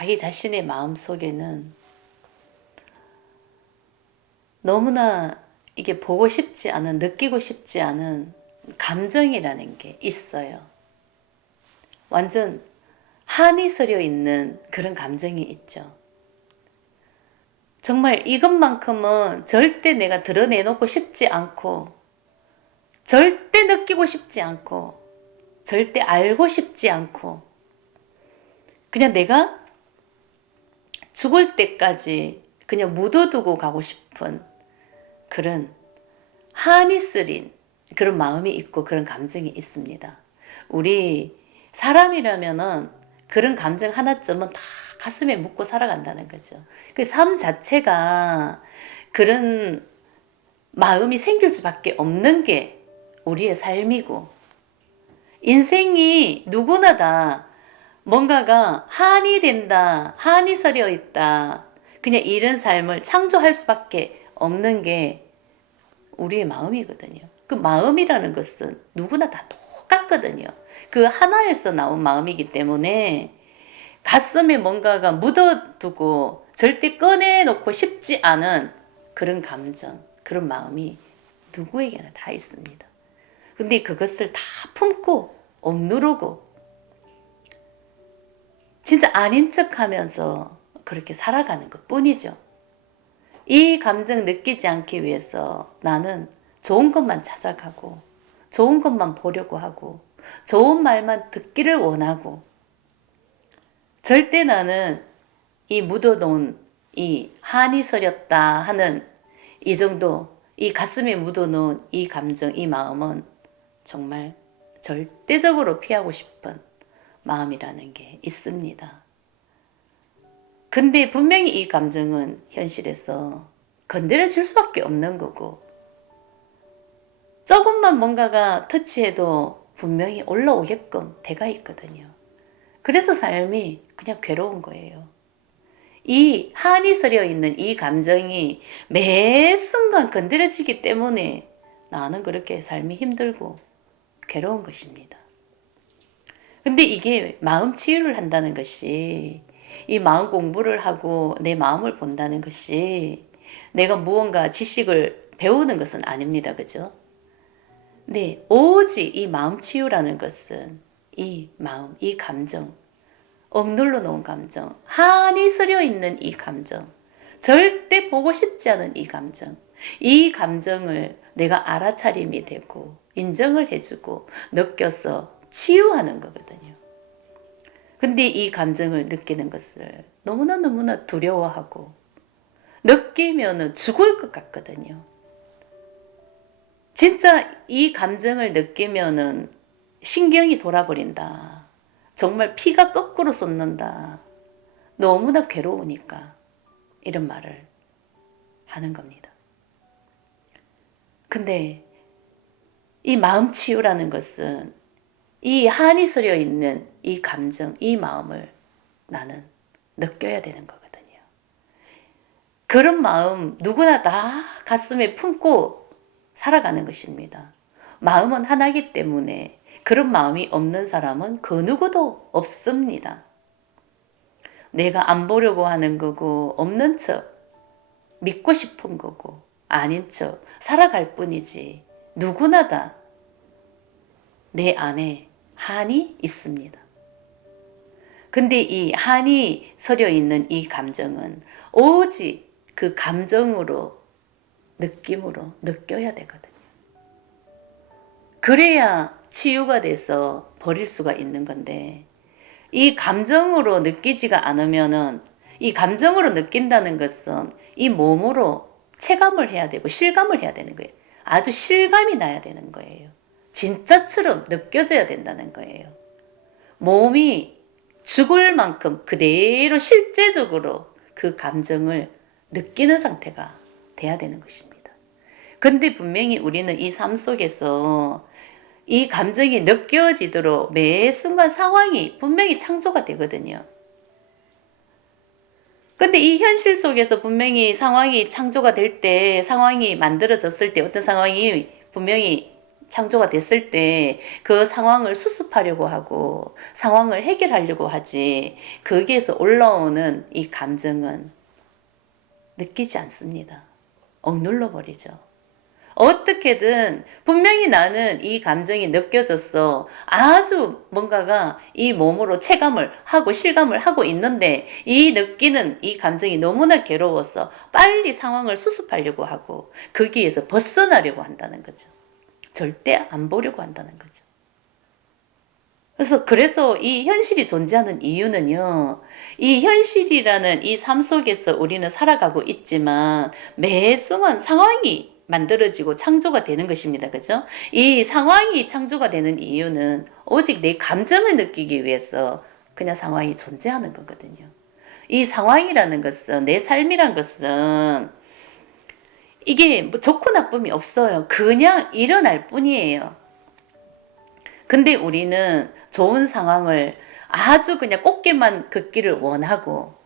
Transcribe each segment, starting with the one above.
자기 자신의 마음 속에는 너무나 이게 보고 싶지 않은, 느끼고 싶지 않은 감정이라는 게 있어요. 완전 한이 서려 있는 그런 감정이 있죠. 정말 이것만큼은 절대 내가 드러내놓고 싶지 않고, 절대 느끼고 싶지 않고, 절대 알고 싶지 않고, 그냥 내가 죽을 때까지 그냥 묻어두고 가고 싶은 그런 한이 쓰린 그런 마음이 있고 그런 감정이 있습니다. 우리 사람이라면은 그런 감정 하나쯤은 다 가슴에 묻고 살아간다는 거죠. 그 삶 자체가 그런 마음이 생길 수밖에 없는 게 우리의 삶이고, 인생이 누구나 다 뭔가가 한이 된다, 한이 서려 있다, 그냥 이런 삶을 창조할 수밖에 없는 게 우리의 마음이거든요. 그 마음이라는 것은 누구나 다 똑같거든요. 그 하나에서 나온 마음이기 때문에 가슴에 뭔가가 묻어두고 절대 꺼내놓고 싶지 않은 그런 감정, 그런 마음이 누구에게나 다 있습니다. 근데 그것을 다 품고 억누르고 진짜 아닌 척 하면서 그렇게 살아가는 것 뿐이죠. 이 감정 느끼지 않기 위해서 나는 좋은 것만 찾아가고, 좋은 것만 보려고 하고, 좋은 말만 듣기를 원하고, 절대 나는 이 묻어놓은 이 한이 서렸다 하는 이 정도, 이 가슴에 묻어놓은 이 감정, 이 마음은 정말 절대적으로 피하고 싶은 마음이라는 게 있습니다. 근데 분명히 이 감정은 현실에서 건드려질 수밖에 없는 거고, 조금만 뭔가가 터치해도 분명히 올라오게끔 돼가 있거든요. 그래서 삶이 그냥 괴로운 거예요. 이 한이 서려 있는 이 감정이 매 순간 건드려지기 때문에 나는 그렇게 삶이 힘들고 괴로운 것입니다. 근데 이게 마음 치유를 한다는 것이, 이 마음 공부를 하고 내 마음을 본다는 것이 내가 무언가 지식을 배우는 것은 아닙니다. 그죠? 네, 오직 이 마음 치유라는 것은 이 마음, 이 감정, 억눌러 놓은 감정, 한이 서려 있는 이 감정, 절대 보고 싶지 않은 이 감정, 이 감정을 내가 알아차림이 되고 인정을 해주고 느껴서 치유하는 거거든요. 근데 이 감정을 느끼는 것을 너무나 두려워하고 느끼면 죽을 것 같거든요. 진짜 이 감정을 느끼면은 신경이 돌아버린다. 정말 피가 거꾸로 솟는다. 너무나 괴로우니까 이런 말을 하는 겁니다. 근데 이 마음 치유라는 것은 이 한이 서려 있는 이 감정, 이 마음을 나는 느껴야 되는 거거든요. 그런 마음 누구나 다 가슴에 품고 살아가는 것입니다. 마음은 하나이기 때문에 그런 마음이 없는 사람은 그 누구도 없습니다. 내가 안 보려고 하는 거고, 없는 척, 믿고 싶은 거고, 아닌 척 살아갈 뿐이지, 누구나 다 내 안에 한이 있습니다. 근데 이 한이 서려 있는 이 감정은 오직 그 감정으로, 느낌으로 느껴야 되거든요. 그래야 치유가 돼서 버릴 수가 있는 건데, 이 감정으로 느끼지가 않으면은, 이 감정으로 느낀다는 것은 이 몸으로 체감을 해야 되고 실감을 해야 되는 거예요. 아주 실감이 나야 되는 거예요. 진짜처럼 느껴져야 된다는 거예요. 몸이 죽을 만큼 그대로 실제적으로 그 감정을 느끼는 상태가 돼야 되는 것입니다. 근데 분명히 우리는 이 삶 속에서 이 감정이 느껴지도록 매 순간 상황이 분명히 창조가 되거든요. 근데 이 현실 속에서 분명히 상황이 창조가 될 때, 상황이 만들어졌을 때 어떤 상황이 분명히 창조가 됐을 때 그 상황을 수습하려고 하고 상황을 해결하려고 하지, 거기에서 올라오는 이 감정은 느끼지 않습니다. 억눌러 버리죠. 어떻게든 분명히 나는 이 감정이 느껴졌어. 아주 뭔가가 이 몸으로 체감을 하고 실감을 하고 있는데 이 느끼는 이 감정이 너무나 괴로워서 빨리 상황을 수습하려고 하고 거기에서 벗어나려고 한다는 거죠. 절대 안 보려고 한다는 거죠. 그래서 이 현실이 존재하는 이유는요, 이 현실이라는 이 삶 속에서 우리는 살아가고 있지만 매 순간 상황이 만들어지고 창조가 되는 것입니다. 그죠? 이 상황이 창조가 되는 이유는 오직 내 감정을 느끼기 위해서 그냥 상황이 존재하는 거거든요. 이 상황이라는 것은, 내 삶이란 것은 이게 뭐 좋고 나쁨이 없어요. 그냥 일어날 뿐이에요. 근데 우리는 좋은 상황을 아주 그냥 곱게만 긋기를 원하고,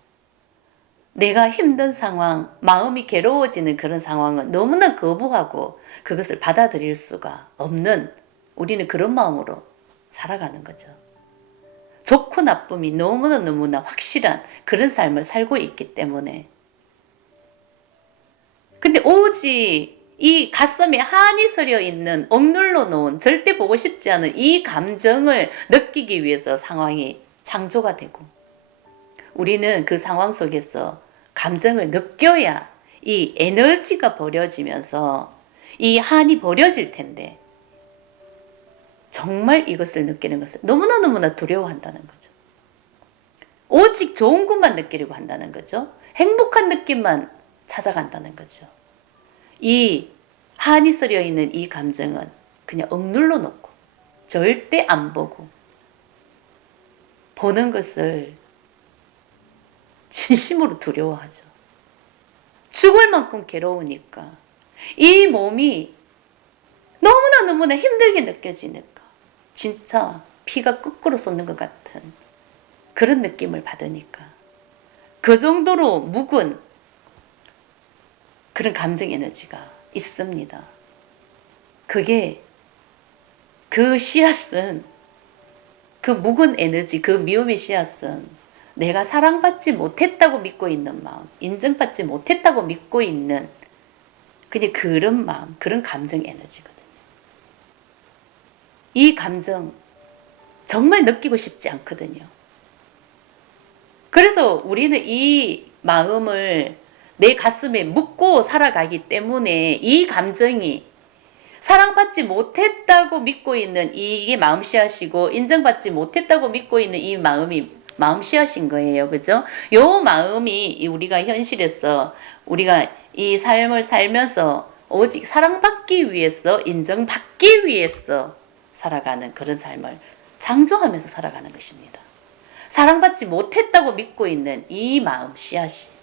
내가 힘든 상황, 마음이 괴로워지는 그런 상황은 너무나 거부하고 그것을 받아들일 수가 없는, 우리는 그런 마음으로 살아가는 거죠. 좋고 나쁨이 너무나 확실한 그런 삶을 살고 있기 때문에. 근데 오직 이 가슴에 한이 서려 있는, 억눌러 놓은, 절대 보고 싶지 않은 이 감정을 느끼기 위해서 상황이 창조가 되고, 우리는 그 상황 속에서 감정을 느껴야 이 에너지가 버려지면서 이 한이 버려질 텐데, 정말 이것을 느끼는 것을 너무나 두려워한다는 거죠. 오직 좋은 것만 느끼려고 한다는 거죠. 행복한 느낌만 찾아간다는 거죠. 이 한이 서려 있는 이 감정은 그냥 억눌러 놓고 절대 안 보고, 보는 것을 진심으로 두려워하죠. 죽을 만큼 괴로우니까, 이 몸이 너무나 힘들게 느껴지니까 진짜 피가 거꾸로 솟는 것 같은 그런 느낌을 받으니까, 그 정도로 묵은 그런 감정 에너지가 있습니다. 그게, 그 씨앗은, 그 묵은 에너지, 그 미움의 씨앗은 내가 사랑받지 못했다고 믿고 있는 마음, 인정받지 못했다고 믿고 있는 그냥 그런 마음, 그런 감정 에너지거든요. 이 감정 정말 느끼고 싶지 않거든요. 그래서 우리는 이 마음을 내 가슴에 묻고 살아가기 때문에 이 감정이, 사랑받지 못했다고 믿고 있는 이게 마음 씨앗이고, 인정받지 못했다고 믿고 있는 이 마음이 마음 씨앗인 거예요. 그죠? 요 마음이 우리가 현실에서, 우리가 이 삶을 살면서 오직 사랑받기 위해서, 인정받기 위해서 살아가는 그런 삶을 창조하면서 살아가는 것입니다. 사랑받지 못했다고 믿고 있는 이 마음 씨앗이.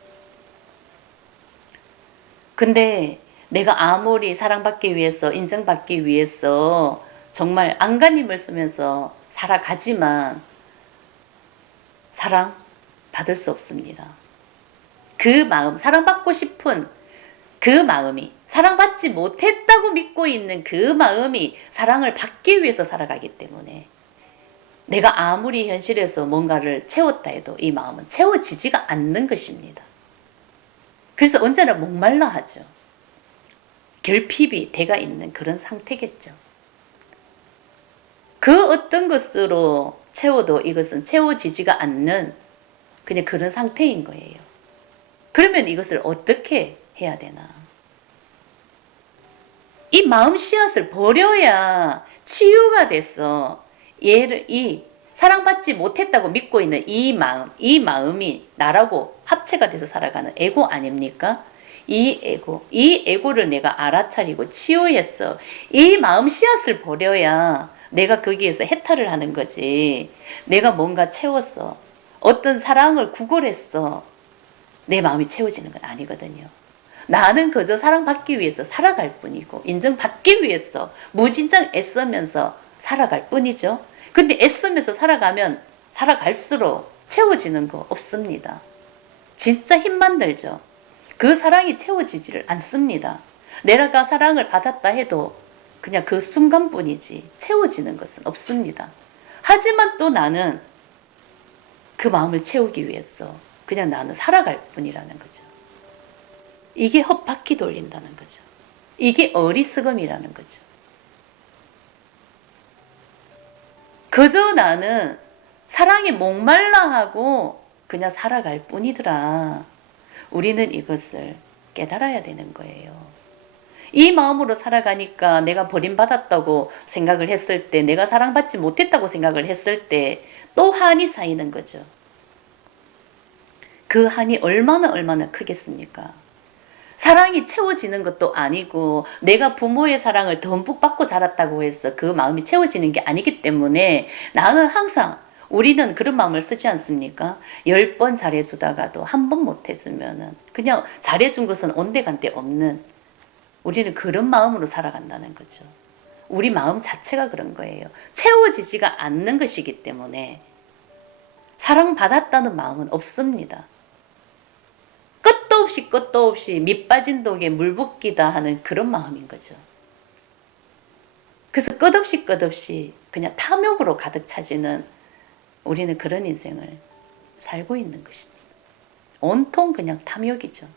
근데 내가 아무리 사랑받기 위해서, 인정받기 위해서 정말 안간힘을 쓰면서 살아가지만 사랑 받을 수 없습니다. 그 마음, 사랑받고 싶은 그 마음이, 사랑받지 못했다고 믿고 있는 그 마음이 사랑을 받기 위해서 살아가기 때문에, 내가 아무리 현실에서 뭔가를 채웠다 해도 이 마음은 채워지지가 않는 것입니다. 그래서 언제나 목말라 하죠. 결핍이 돼가 있는 그런 상태겠죠. 그 어떤 것으로 채워도 이것은 채워지지가 않는 그냥 그런 상태인 거예요. 그러면 이것을 어떻게 해야 되나? 이 마음 씨앗을 버려야 치유가 돼서, 이 사랑받지 못했다고 믿고 있는 이 마음이 나라고 합체가 돼서 살아가는 에고 아닙니까? 이 에고를 내가 알아차리고 치유했어. 이 마음 씨앗을 버려야 내가 거기에서 해탈을 하는 거지. 내가 뭔가 채웠어, 어떤 사랑을 구걸했어, 내 마음이 채워지는 건 아니거든요. 나는 그저 사랑받기 위해서 살아갈 뿐이고, 인정받기 위해서 무진장 애쓰면서 살아갈 뿐이죠. 근데 애쓰면서 살아갈수록 채워지는 거 없습니다. 진짜 힘만 들죠. 그 사랑이 채워지지를 않습니다. 내가 사랑을 받았다 해도 그냥 그 순간뿐이지 채워지는 것은 없습니다. 하지만 또 나는 그 마음을 채우기 위해서 그냥 나는 살아갈 뿐이라는 거죠. 이게 헛바퀴 돌린다는 거죠. 이게 어리석음이라는 거죠. 그저 나는 사랑에 목말라 하고 그냥 살아갈 뿐이더라. 우리는 이것을 깨달아야 되는 거예요. 이 마음으로 살아가니까 내가 버림받았다고 생각을 했을 때, 내가 사랑받지 못했다고 생각을 했을 때 또 한이 쌓이는 거죠. 그 한이 얼마나 크겠습니까? 사랑이 채워지는 것도 아니고 내가 부모의 사랑을 듬뿍 받고 자랐다고 해서 그 마음이 채워지는 게 아니기 때문에 나는 항상 우리는 그런 마음을 쓰지 않습니까? 10번 잘해주다가도 한 번 못해주면은 그냥 잘해준 것은 온데간데 없는 우리는 그런 마음으로 살아간다는 거죠. 우리 마음 자체가 그런 거예요. 채워지지가 않는 것이기 때문에 사랑받았다는 마음은 없습니다. 끝도 없이 밑 빠진 독에 물 붓기다 하는 그런 마음인 거죠. 그래서 끝없이 그냥 탐욕으로 가득 차지는 우리는 그런 인생을 살고 있는 것입니다. 온통 그냥 탐욕이죠.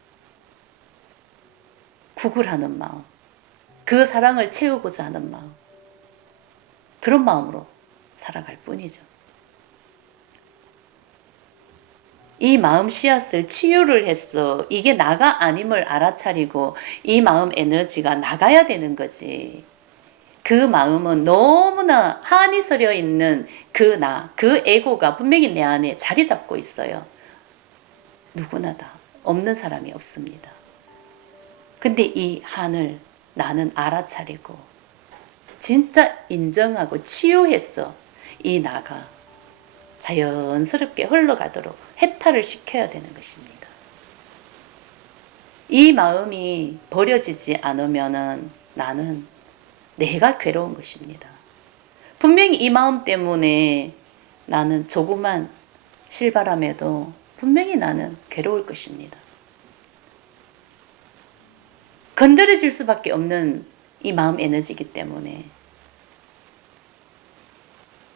구걸하는 마음, 그 사랑을 채우고자 하는 마음, 그런 마음으로 살아갈 뿐이죠. 이 마음 씨앗을 치유를 했어. 이게 나가 아님을 알아차리고 이 마음 에너지가 나가야 되는 거지. 그 마음은 너무나 한이 서려 있는 그 나, 그 에고가 분명히 내 안에 자리 잡고 있어요. 누구나 다 없는 사람이 없습니다. 근데 이 한을 나는 알아차리고 진짜 인정하고 치유했어. 이 나가 자연스럽게 흘러가도록 해탈을 시켜야 되는 것입니다. 이 마음이 버려지지 않으면은 나는 내가 괴로운 것입니다. 분명히 이 마음 때문에 나는 조그만 실바람에도 분명히 나는 괴로울 것입니다. 건드려질 수밖에 없는 이 마음 에너지이기 때문에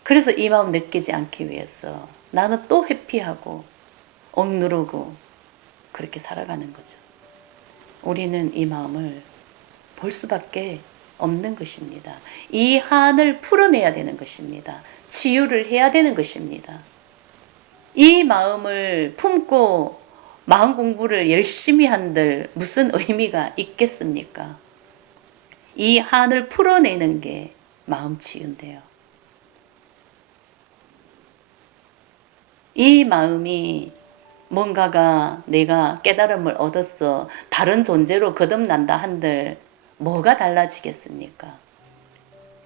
그래서 이 마음 느끼지 않기 위해서 나는 또 회피하고 억누르고 그렇게 살아가는 거죠. 우리는 이 마음을 볼 수밖에 없는 것입니다. 이 한을 풀어내야 되는 것입니다. 치유를 해야 되는 것입니다. 이 마음을 품고 마음 공부를 열심히 한들 무슨 의미가 있겠습니까? 이 한을 풀어내는 게 마음 치유인데요. 이 마음이 뭔가가 내가 깨달음을 얻었어. 다른 존재로 거듭난다 한들 뭐가 달라지겠습니까?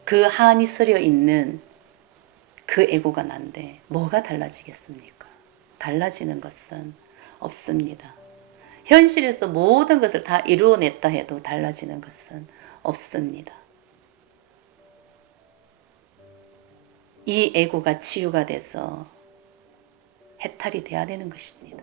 그 한이 서려 있는 그 에고가 난데 뭐가 달라지겠습니까? 달라지는 것은 없습니다. 현실에서 모든 것을 다 이루어냈다 해도 달라지는 것은 없습니다. 이 에고가 치유가 돼서 해탈이 돼야 되는 것입니다.